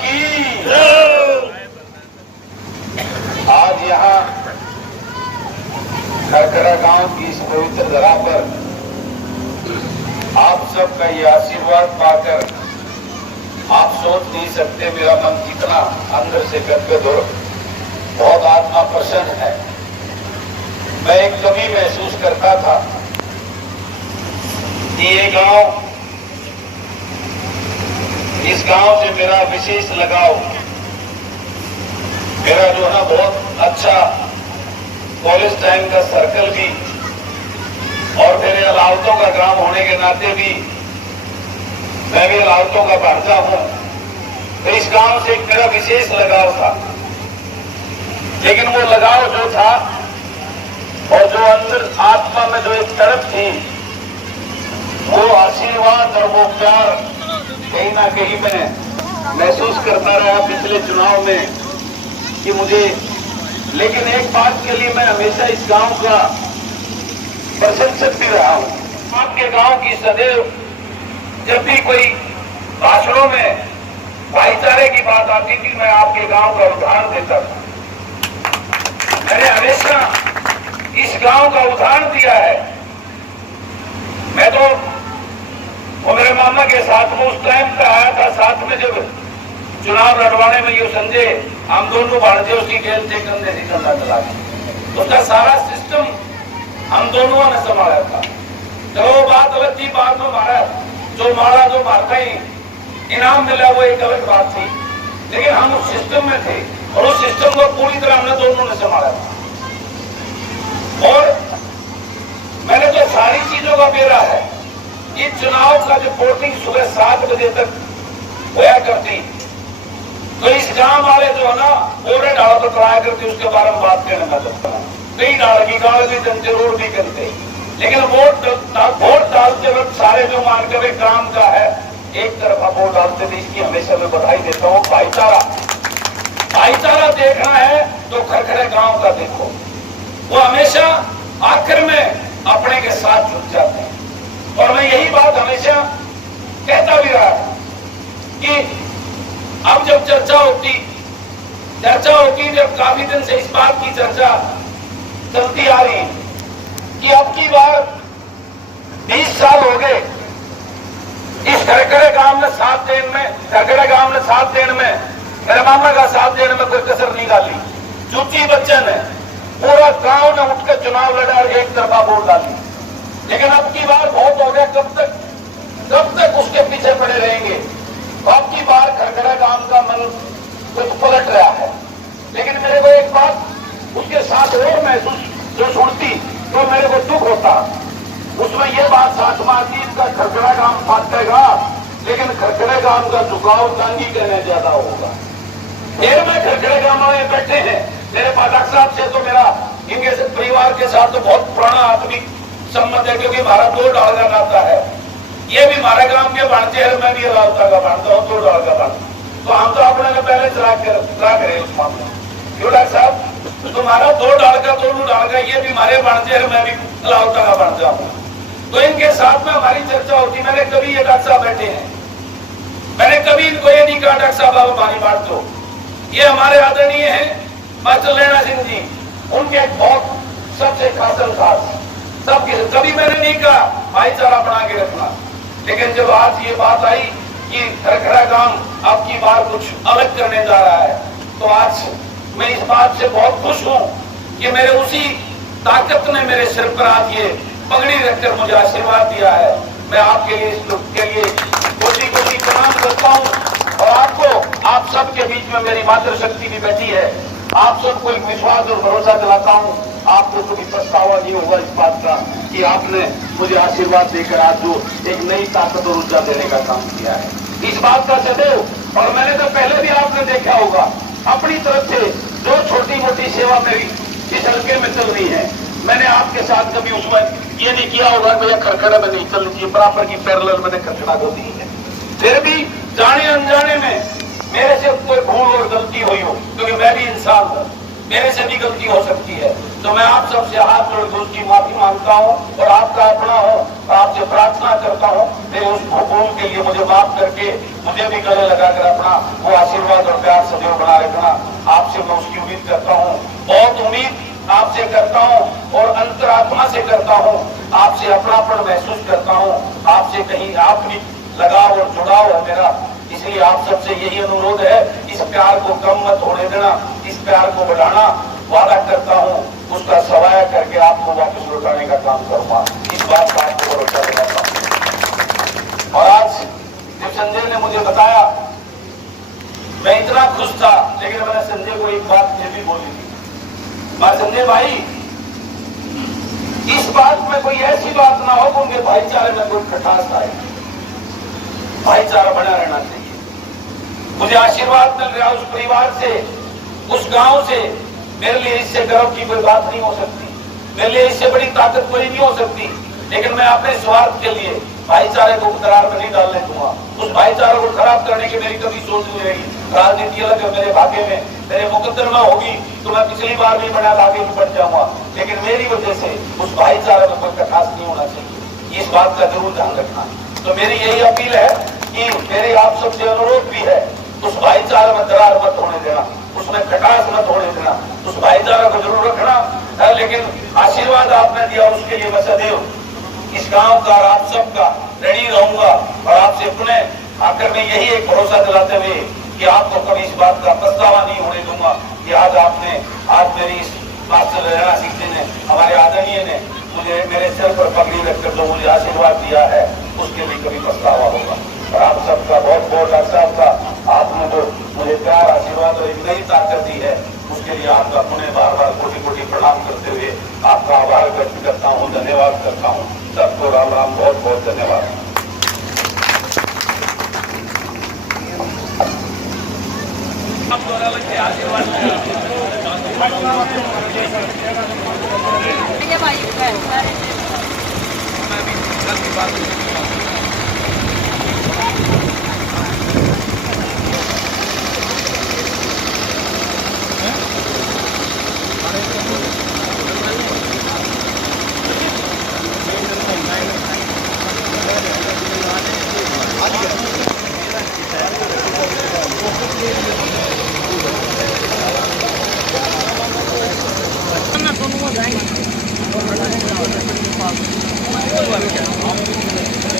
की। आज यहाँ खरखरा गांव की इस पवित्र धरा पर आप सबका ये आशीर्वाद पाकर आप सोच नहीं सकते मेरा मन कितना अंदर से गदगद हो, बहुत आत्मा प्रसन्न है। मैं एक कमी महसूस करता था कि ये गांव, इस गांव से मेरा विशेष लगाव, मेरा जो है ना बहुत अच्छा कॉलेज टाइम का सर्कल भी और मेरे अलावतों का ग्राम होने के नाते भी मैं भी अलावतों का भांजा हूं, तो इस गांव से एक मेरा विशेष लगाव था। लेकिन वो लगाव जो था और जो अंदर आत्मा में जो एक तड़प थी, वो आशीर्वाद और वो प्यार कहीं ना कहीं मैं महसूस करता रहा पिछले चुनाव में कि मुझे। लेकिन एक बात के लिए मैं हमेशा इस गांव का प्रशंसक भी रहा हूं। आपके गांव की सदैव जब भी कोई भाषणों में भाईचारे की बात आती थी, मैं आपके गांव का उदाहरण देता था। मैंने हमेशा इस गांव का उदाहरण दिया है। मैं तो वो मेरे मामा के साथ में उस टाइम का आया था, साथ में जब चुनाव लड़वाने में ये संजय हम दोनों भाड़ते उसकी खेल थे कंधे से कंधा चला के, उसका सारा सिस्टम हम दोनों ने संभाला था। चलो वो बात अलग थी, बाद में मारा जो मारता ही इनाम मिला वो एक अलग बात थी, लेकिन हम उस सिस्टम में थे और उस सिस्टम को पूरी तरह हमने दोनों ने संभाला था। और मैंने तो सारी चीजों का बेरा है। ये चुनाव का जो वोटिंग सुबह 7 बजे तक होया करती, तो इस गांव वाले जो है ना ओरे डाल तो कराया करते, उसके बारे में बात करने में कई डाल की गाड़ भी जनते रोड भी करते, लेकिन वोट डालते वक्त सारे जो मान के ग्राम का है एक तरफा वोट डालते थे। इसकी हमेशा मैं बधाई देता हूँ। भाईचारा देखना है तो खरखरे गांव का देखो, वो हमेशा आखिर में अपने के साथ जुट जाते हैं। और मैं यही बात हमेशा कहता भी रहा कि अब जब चर्चा होती जब काफी दिन से इस बात की चर्चा चलती आ रही कि अब की बार 20 साल हो गए इस खरखरे गांव में साथ देने में मेरे मामा का साथ देने में कोई कसर नहीं डाली। चूची बच्चे ने पूरा गांव ने उठकर चुनाव लड़ा और एक तरफा वोट डाली। लेकिन अब की बार बहुत हो गया, कब तक उसके पीछे पड़े रहेंगे। अब की बार खरखरा गांव का मन कुछ पलट रहा है। लेकिन मेरे को एक बात उसके साथ और महसूस जो सुनती तो मेरे को दुख होता, उसमें यह बात साथ में आती, इसका खरखरा गांव फाटेगा लेकिन खरखरे गांव का झुकाव टांगी कहने ज्यादा होगा। फिर मैं खरखरे गांव में बैठे हैं, मेरे पाठक साहब से तो मेरा इनके परिवार के साथ तो बहुत पुराना आत्मिक संबंध है, क्योंकि हमारा 2 डाल का नाता है। ये भी हमारे गांव के बांधते हैं, मैं भी अलावता का बांधता हूँ, 2 डाल का बांधता। तो हम तो अपने पहले चला करे उस मामले क्यों डॉक्टर साहब, तुम्हारा 2 डाल का 2 डाल का, ये भी हमारे बांधते हैं, मैं भी अलावता का बांधता हूँ। तो इनके साथ में हमारी चर्चा होती। मैंने कभी ये डॉक्टर साहब बैठे हैं, मैंने कभी इनको ये नहीं कहा डॉक्टर साहब आप पानी बांट दो। ये हमारे आदरणीय हैं मास्टर लेना सिंह जी, उनके बहुत सबसे खास सबके कभी मैंने नहीं कहा भाईचारा बना के रखना। लेकिन जब आज ये बात आई कि खरखरा गांव अब की बार कुछ अलग करने जा रहा है, तो आज मैं इस बात से बहुत खुश हूं कि मेरे उसी ताकत ने मेरे सिर पर आज ये पगड़ी रखकर मुझे आशीर्वाद दिया है। मैं आपके लिए इसके लिए कोटि प्रणाम करता हूं। और आपको आप सबके बीच में मेरी मातृशक्ति भी बैठी है, आप सबको एक विश्वास और भरोसा दिलाता हूं। आपको कभी पछतावा नहीं होगा इस बात का कि आपने मुझे आशीर्वाद देकर आज जो एक नई ताकत और ऊर्जा देने का काम किया है, इस बात का सदैव। और मैंने तो पहले भी आपने देखा होगा अपनी तरफ से जो छोटी मोटी सेवा मेरी इस हल्के में चल रही है, मैंने आपके साथ कभी उसमें ये नहीं किया होगा भैया खरखरा में नहीं चल रही, बराबर की पैरेलल मैंने खरखरा को दी है। फिर भी जाने अनजाने में मेरे से कोई भूल और गलती हुई हो, क्योंकि मैं भी इंसान हूं, मेरे से भी गलती हो सकती है। तो मैं आप सबसे हाथ जोड़ के उसकी माफी मांगता हूं और आपका अपना हो आपसे प्रार्थना करता हूँ मेरे उस भूल के लिए मुझे माफ करके मुझे भी गले लगाकर अपना वो आशीर्वाद और प्यार सदैव बना रखना। आपसे मैं उसकी उम्मीद करता हूँ, बहुत उम्मीद आपसे करता हूँ और अंतरात्मा से करता हूँ। आपसे अपनापन महसूस करता हूँ, आपसे कहीं आपकी लगाव और जुड़ाव है मेरा। इसलिए आप सबसे यही अनुरोध है, इस प्यार को कम मत होने देना, इस प्यार को बढ़ाना। वादा करता हूँ उसका सवाया करके आपको वापस लौटाने का काम करूंगा। इस बात का आपको भरोसा दिलाता हूँ। और आज जब संजय ने मुझे बताया, मैं इतना खुश था, लेकिन मैंने संजय को एक बात फिर भी बोली थी। मैं संजय भाई, इस बात में कोई ऐसी बात ना हो कि उनके भाईचारे में कोई खटास आए। भाईचारा बना रहना चाहिए। मुझे आशीर्वाद मिल रहा उस परिवार से, उस गांव से। मेरे लिए इससे गर्व की कोई बात नहीं हो सकती, मेरे लिए इससे बड़ी ताकत कोई नहीं हो सकती। लेकिन मैं अपने स्वार्थ के लिए भाईचारे को दरार में नहीं डालने दूंगा। उस भाईचारे को खराब करने की मेरी कभी सोच नहीं रहेगी। राजनीति अलग है, मेरे भाग्य में मेरे मुकद्दर में होगी तो मैं पिछली बार भी बना आगे भी बढ़ जाऊंगा, लेकिन मेरी वजह से उस भाईचारे में कोई कटास नहीं होना चाहिए। इस बात का जरूर ध्यान रखना। तो मेरी यही अपील है कि मेरे आप सबसे अनुरोध भी है, उस भाईचारे में दरार मत होने देना, उसमें खटास मत होने देना, उस भाईचारा को जरूर रखना है। लेकिन आशीर्वाद आपने दिया उसके लिए मैं सदैव इस गांव का और आप सबका ऋणी रहूंगा। और आपसे अपने आकर में यही एक भरोसा दिलाते हुए कि आपको कभी इस बात का पछतावा नहीं होने दूंगा कि आज मेरी इस बात से रहना सीखने ने, हमारे आदरणीय ने मुझे मेरे सिर पर पगड़ी रखकर जो मुझे आशीर्वाद दिया है, उसके लिए कभी पछतावा होगा। और आप सबका बहुत बहुत डॉक्टर साहब का आपने जो मुझे प्यार, आशीर्वाद और एक नई ताकत दी है, उसके लिए आपका पुनः बार बार कोटि कोटि प्रणाम करते हुए आपका आभार व्यक्त करता हूँ, धन्यवाद करता हूँ। सबको राम राम, बहुत बहुत धन्यवाद। आशीर्वाद